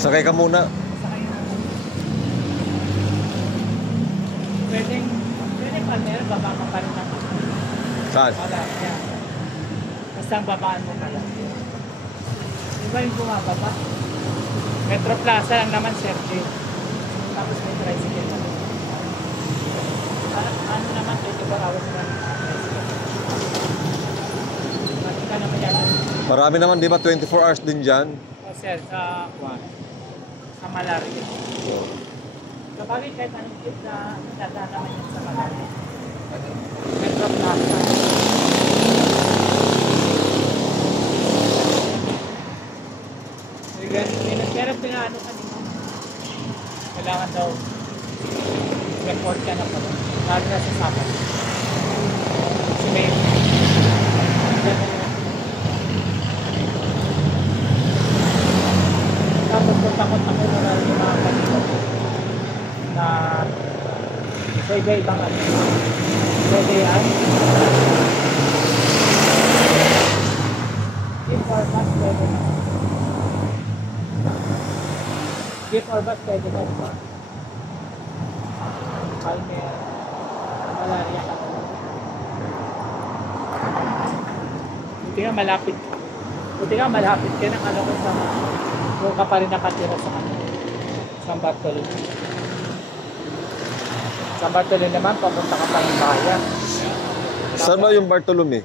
Sakay ka muna. Sakay na. Pwedeng palmero, baba ka pa rin ng Saan? Malaria. Basta ang babaan mo pala. Iba yung bumababa. Metro Plaza lang naman, Sergio. Tapos may tricycle na. Ano naman, 24 hours na. Matika naman yan. Marami naman, di ba? 24 hours din dyan. O sir, sa Malaria. So, bakit kahit anong tip na dadaan naman yun sa Malaria? Metro Plaza. Pero pinaano kanina. Kailangan daw report ka na pala. Lalo na sa Sapat. Si May. Tapos kung takot ako na yung mga kanina na sa iba-ibang ano. Pwede yan. If or not, pwede na. Gift or bus pwede na ito. Palmer, Malaria ka. Buti nga malapit. Buti nga malapit ka ng ano ko sa kung ka pa rin nakatira sa ano. San Bartolome. San Bartolome naman, papunta ka pa ng bayan. Saan ba yung Bartolome?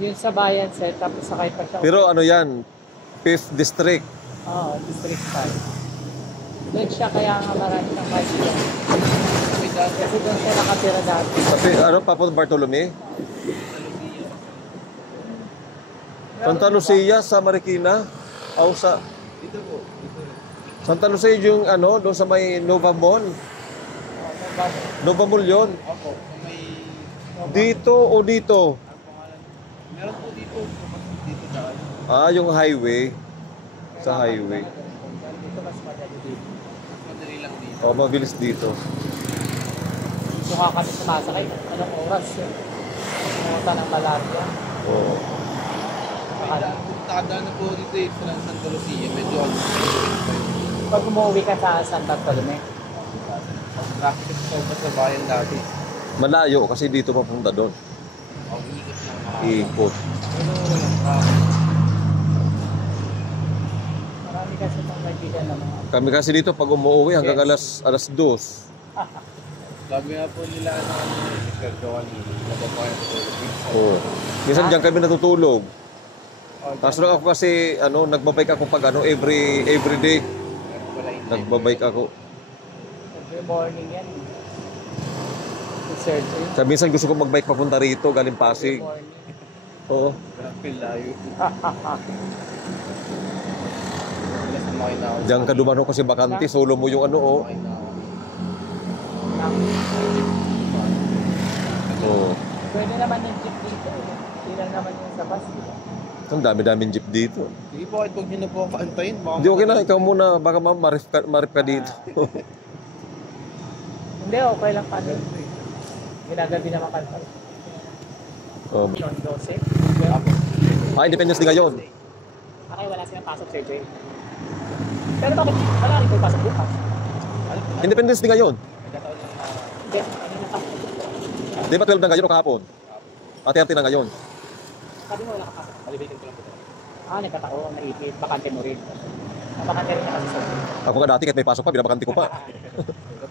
Yun sa bayan, sir. Tapos sakay pa siya. Pero ano yan? 5th District. Oo, District 5. Doon siya kaya nga marami ng bicycle. Kasi doon siya nakatira dati. Kasi ano, papunta Bartolome? Santa Lucia sa Marikina? O sa... Dito po. Santa Lucia yung ano, doon sa may Nova Mall. Nova Mall yun. Opo. Sa may... Dito o dito? Meron po dito. Dito daan. Ah, yung highway. Sa highway. Dito mas madali dito. Madali lang dito. O, mabilis dito. Suka kami sumasakay. Anong oras yun? Pumunta ng Malaria. Oo. Nakadaan na po dito eh. Sa Santa Lucia. Medyo ano. Pag umuwi ka sa San Bartolome, Traffic sa ubas sa bayan dati. Malayo kasi dito papunta doon. Ang ikot lang mga. Ikot. Pero walang traffic. marami kasi itong kaibigan ng mga... Kami kasi dito pag umuwi hanggang alas 2. Sabi nga po nila na ano, Sir Joan, nababayan po. Oo. Minsan diyan kami natutulog. Oh, Tapos lang ako kasi ano, nagbabike ako pag ano, every day. Nagbabike ako. Every morning yan. Researching. Sabi minsan gusto ko magbike papunta rito, galing Pasig. Every morning. Oo. Grabe layo. Diyan ka dumano kasi bakante, solo mo yung ano, oh. Oo. Pwede naman yung jeep dito. Hindi lang naman yung sa bus. Ang dami-daming jeep dito. Sige po, huwag nyo na po ako antayin. Hindi, okay na, ikaw muna, baka marip ka dito. Hindi, okay lang pa rin. Ginagabi naman ka. Oh. John 12. Independence Day ngayon. Okay, wala silang pasok, Sir Jay. Pero bakit wala rin po pasok bukas? Independence Day ngayon. Hindi, ano na pasok? Di ba 12 na ngayon o kahapon? 30 na ngayon. Sabi mo wala ka pasok. Malibitin ko lang po. Nagkataon, naipit, bakante mo rin. Bakante rin na kasi Sir Jay. Ako nga dati kahit may pasok pa, binabakante ko pa.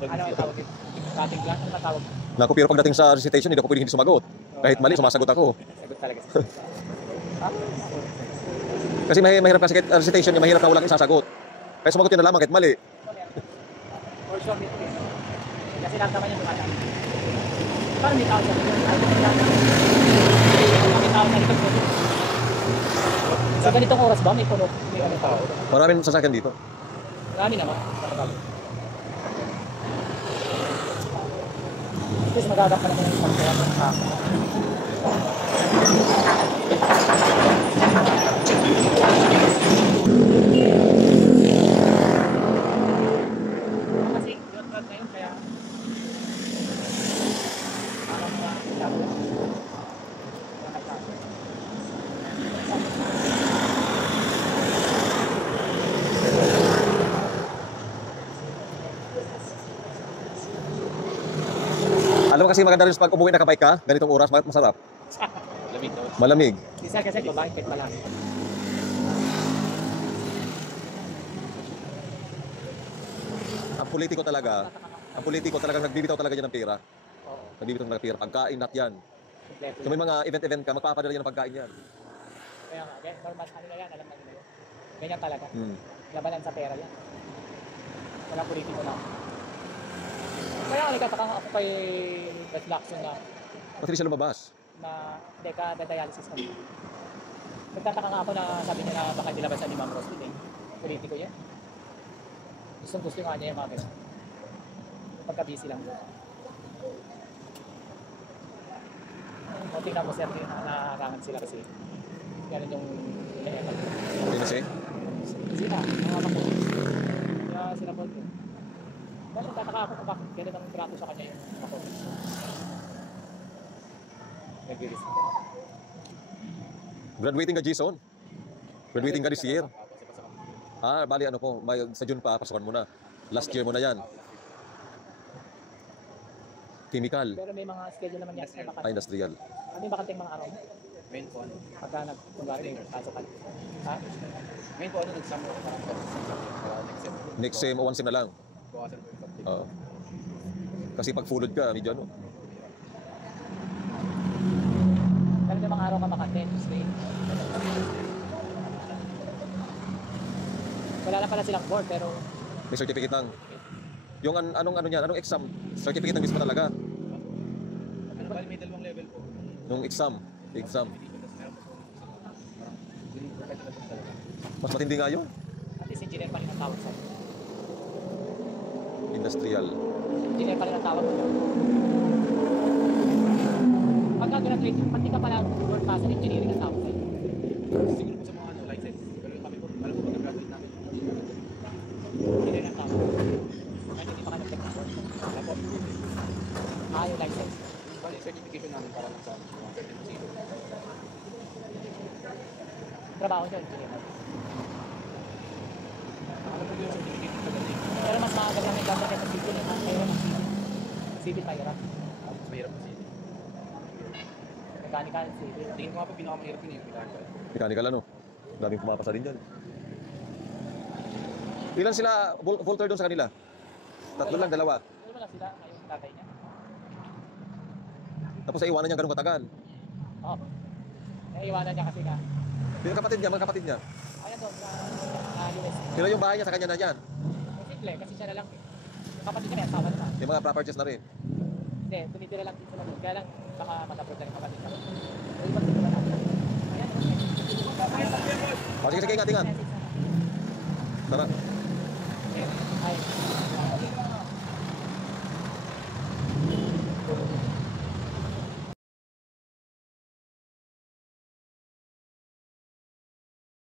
Ano ang tawag dito? Dating lang, ano matawag? Naku, pero pagdating sa recitation, hindi ako pwedeng hindi sumagot. Kahit mali, sumasagot ako. Sagot talaga. Kasi mahirap kasi kahit recitation, mahirap na walang isasagot. Kaya sumagot yun na lamang kahit mali. For sure, kasi lahat naman yung dumadaan. Parang may tao siya. May tao na ito. Sa ganitong oras ba, may puno? May ano tao? Maraming sasakyan dito. Marami naman. Tapos magagap ka naman yung pagkaya ng tao. Kasi yun na yun, kaya kasi maganda rin pag umuwi nakabike ka, ganitong oras, masarap. Lamig daw. Malamig. Si sir kasi babae, pet pa lang. Ang politiko talagang nagbibitaw talaga yan ng pera. Oo, Nagbibitaw ng pera. Pagkain at yan. kompleto. So may mga event ka, magpapadala yan ng pagkain yan. Kaya nga, normal, ano na yan, alam na nila yun. Ganyan talaga. Hmm. Labanan sa pera yan. Walang politiko na. Kaya nga, nagtataka nga ako kay Beth Lacson na Ba't hindi siya lumabas? dialysis kami. Nagtataka nga ako na sabi niya na baka nilabasan ni Ma'am Rose today. Politiko yan. Gusto nga niya yung mga ganyan. Pagka-busy lang. O tingnan mo sir, nakarangan sila kasi. Ganun yung level. Hindi na siya. Sila, mga makulis. Kaya sila po. Bakit nagtataka ako kung bakit ganun ang trato sa kanya yung makulis. Nag-release. Graduating ka, Jason? Graduating ka this year? Bali ano po, sa June pa, pasukan mo na. Last year mo na yan. Chemical. Pero may mga schedule naman yan sa bakante. Industrial. Ano yung bakanting mga araw? Main po ano. Pagka nag-kunwari may pasok ka. Ha? Main po ano, nag-summer ako parang next sem. Next sem o one sem na lang. Bawasan po yung subject. Oo. Kasi pag full load ka, medyo ano. Pero may mga araw ka bakante, Tuesday. Wala lang pala silang board pero May certificate lang. Yung anong niyan, anong exam? Certificate ng mismo talaga. Ano ba, may dalawang level po. Nung exam. Tapos meron po parang yung professional po talaga. Mas matindi nga yun. at least engineer pa rin ang tawag sa'yo. Industrial. Engineer pa rin ang tawag mo. Pagka graduate, pati ka pala board pass and engineering ang tawag sa'yo. Siguro po sa mga ano, license. Pero kami po, alam po mag-graduate namin. Engineer ang tawag. Kahit hindi pa ka nag-tech na board. Wala po. Yung license. Bali, certification namin para lang sa mga certification. Trabaho nyo, engineer. Alam po yung certification sa galing. Pero mas maaga lang may gagawin sa civil. Mayroon ang civil. Civil mahirap. Tapos mahirap po siya. Mechanical, civil. Tingin ko nga po pinakamahirap yun yung mechanical. Mechanical ano. Daming pumapasa din dyan. Ilan sila volter doon sa kanila? Tatlo lang, dalawa. Pero wala sila, yung tatay niya. Tapos sa iwanan niya ganun katagal. Oo. Iwanan niya kasi nga. Yung kapatid niya, mga kapatid niya. Ayan doon, sa US. Pero yung bahay niya sa kanya na yan. Simple, kasi siya na lang. Yung kapatid niya may asawa na. Yung mga properties na rin. Hindi, tumitira lang din sila doon. Kaya lang, baka matapos na rin kapatid niya. Pero ibang dito na lang. Ayan, O sige, ingat. Tara.